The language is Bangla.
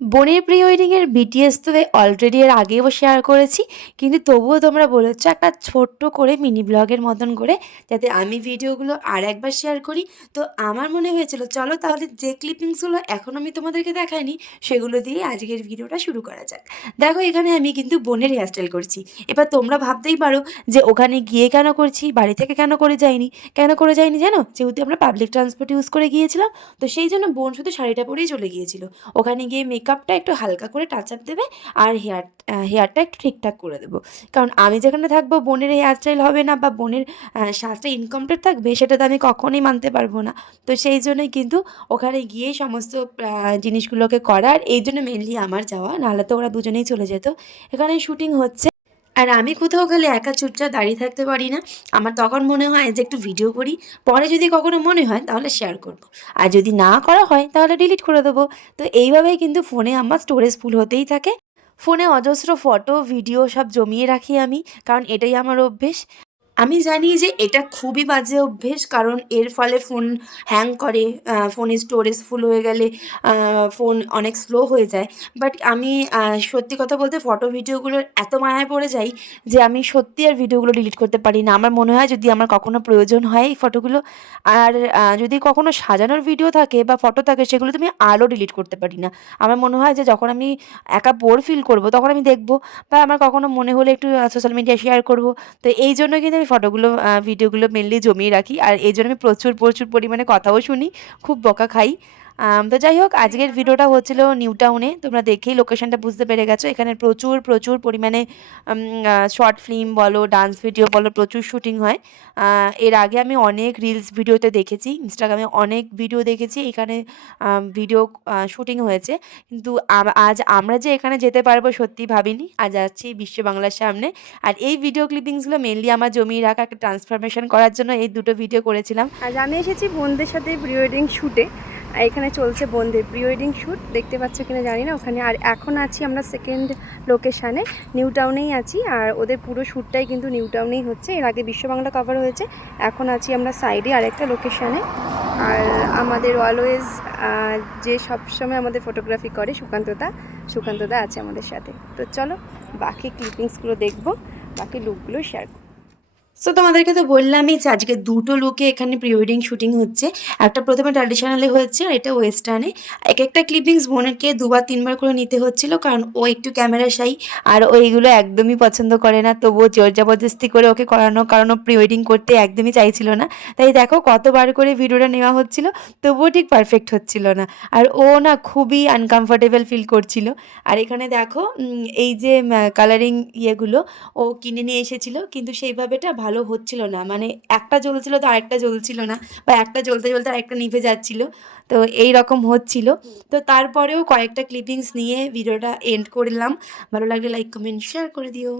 বোনের প্রি ওয়েডিংয়ের বিটিএস তো অলরেডি এর আগেও শেয়ার করেছি, কিন্তু তবুও তোমরা বলেছ একটা ছোট্ট করে মিনি ব্লগের মতন করে যাতে আমি ভিডিওগুলো আর একবার শেয়ার করি। তো আমার মনে হয়েছিল, চলো তাহলে যে ক্লিপিংসগুলো এখন আমি তোমাদেরকে দেখাইনি, সেগুলো দিয়ে আজকের ভিডিওটা শুরু করা যাক। দেখো, এখানে আমি কিন্তু বোনের হেয়ারস্টাইল করছি। এবার তোমরা ভাবতেই পারো যে ওখানে গিয়ে কেন করছি, বাড়ি থেকে কেন করে যাইনি? কেন করে যাইনি জানো? যেহেতু আমরা পাবলিক ট্রান্সপোর্ট ইউজ করে গিয়েছিলাম, তো সেই জন্য বোন শুধু শাড়িটা পরেই চলে গিয়েছিল। ওখানে গিয়ে মেকআপটা একটু হালকা করে টাচ আপ দেবে আর হেয়ার হেয়ারটা একটু ঠিকঠাক করে দেবো। কারণ আমি যেখানে থাকব, বোনের হেয়ার স্টাইল হবে না বা বোনের সাজটা ইনকমপ্লিট থাকবে, সেটা তো আমি কখনোই মানতে পারব না। তো সেই জন্যই কিন্তু ওখানে গিয়ে সমস্ত জিনিসগুলোকে করার, এই জন্য মেনলি আমার যাওয়া, নাহলে তো ওরা দুজনেই চলে যেত। এখানে শুটিং হচ্ছে। আর আমি কোথাও গেলে একা চুপচাপ দাঁড়িয়ে থাকতে পারি না। আমার তখন মনে হয় যে একটু ভিডিও করি, পরে যদি কখনো মনে হয় তাহলে শেয়ার করব। আর যদি না করা হয় তাহলে ডিলিট করে দেবো। তো এইভাবেই কিন্তু ফোনে আমার স্টোরেজ ফুল হতেই থাকে। ফোনে অজস্র ফটো ভিডিও সব জমিয়ে রাখি আমি, কারণ এটাই আমার অভ্যেস। আমি জানি যে এটা খুবই বাজে অভ্যেস, কারণ এর ফলে ফোন হ্যাং করে ফোনের স্টোরেজ ফুল হয়ে গেলে ফোন অনেক স্লো হয়ে যায়। বাট আমি সত্যি কথা বলতে ফটো ভিডিওগুলোর এত মায়ায় পড়ে যাই যে আমি সত্যি আর ভিডিওগুলো ডিলিট করতে পারি না। আমার মনে হয় যদি আমার কখনো প্রয়োজন হয় এই ফটোগুলো আর যদি কখনো সাজানোর ভিডিও থাকে বা ফটো থাকে, সেগুলো তো আমি আরও ডিলিট করতে পারি না। আমার মনে হয় যে যখন আমি একা বোর ফিল করব, তখন আমি দেখব বা আমার কখনো মনে হলে একটু সোশ্যাল মিডিয়া শেয়ার করব। তো এই জন্য কিন্তু আমি ফটোগুলো ভিডিওগুলো মেনলি জমিয়ে রাখি। আর এই জন্য আমি প্রচুর প্রচুর পরিমাণে কথাও শুনি, খুব বকা খাই। তো যাই হোক, আজকের ভিডিওটা হচ্ছিল নিউ টাউনে। তোমরা দেখেই লোকেশনটা বুঝতে পেরে গেছো। এখানে প্রচুর প্রচুর পরিমাণে শর্ট ফিল্ম বলো, ডান্স ভিডিও বলো, প্রচুর শুটিং হয়। এর আগে আমি অনেক রিলস ভিডিওতে দেখেছি, ইনস্টাগ্রামে অনেক ভিডিও দেখেছি, এখানে ভিডিও শুটিং হয়েছে। কিন্তু আজ আমরা যে এখানে যেতে পারব সত্যি ভাবিনি, আজ যাচ্ছি বিশ্ব বাংলার সামনে। আর এই ভিডিও ক্লিপিংসগুলো মেনলি আমার জমিয়ে রাখা একটা ট্রান্সফরমেশন করার জন্য এই দুটো ভিডিও করেছিলাম। আজ আমি এসেছি বোনদের সাথে প্রি ওয়েডিং শ্যুটে এখানে চলছে বোনদের প্রি ওয়েডিং শ্যুট দেখতে পাচ্ছ কিনা জানি না, ওখানে। আর এখন আছি আমরা সেকেন্ড লোকেশানে নিউ টাউনেই আছি, আর ওদের পুরো শ্যুটটাই কিন্তু নিউ টাউনেই হচ্ছে। এর আগে বিশ্ব বাংলা কভার হয়েছে, এখন আছি আমরা সাইডে আরেকটা লোকেশানে আর আমাদের অলওয়েজ যে সবসময় আমাদের ফটোগ্রাফি করে সুকান্তদা সুকান্তদা আছে আমাদের সাথে। তো চলো, বাকি ক্লিপিংসগুলো দেখব, বাকি লুকগুলো শেয়ার সো তোমাদেরকে তো বললামই যে আজকে দুটো লোকে এখানে প্রি ওয়েডিং শুটিং হচ্ছে। একটা প্রথমে ট্র্যাডিশনালে হচ্ছে আর এটা ওয়েস্টার্নে এক একটা ক্লিপিংস বোনেরকে দুবার, তিনবার করে নিতে হচ্ছিল কারণ ও একটু ক্যামেরা সাই আর ও এইগুলো একদমই পছন্দ করে না। তবুও জোর জবরদস্তি করে ওকে করানো, কারণ ও প্রি ওয়েডিং করতে একদমই চাইছিল না। তাই দেখো কতবার করে ভিডিওটা নেওয়া হচ্ছিল, তবুও ঠিক পারফেক্ট হচ্ছিল না। আর ও না খুবই আনকমফর্টেবল ফিল করছিল। আর এখানে দেখো এই যে কালারিং ইয়েগুলো ও কিনে নিয়ে এসেছিল, কিন্তু সেইভাবেটা ভালো হচ্ছিল না। মানে একটা জ্বলছিল তো আরেকটা জ্বলছিল না বা একটা জ্বলতে জ্বলতে আরেকটা নিভে যাচ্ছিল। তো এই রকম হচ্ছিল। তো তারপরেও কয়েকটা ক্লিপিংস নিয়ে ভিডিওটা এন্ড করলাম। ভালো লাগলে লাইক কমেন্ট শেয়ার করে দিও।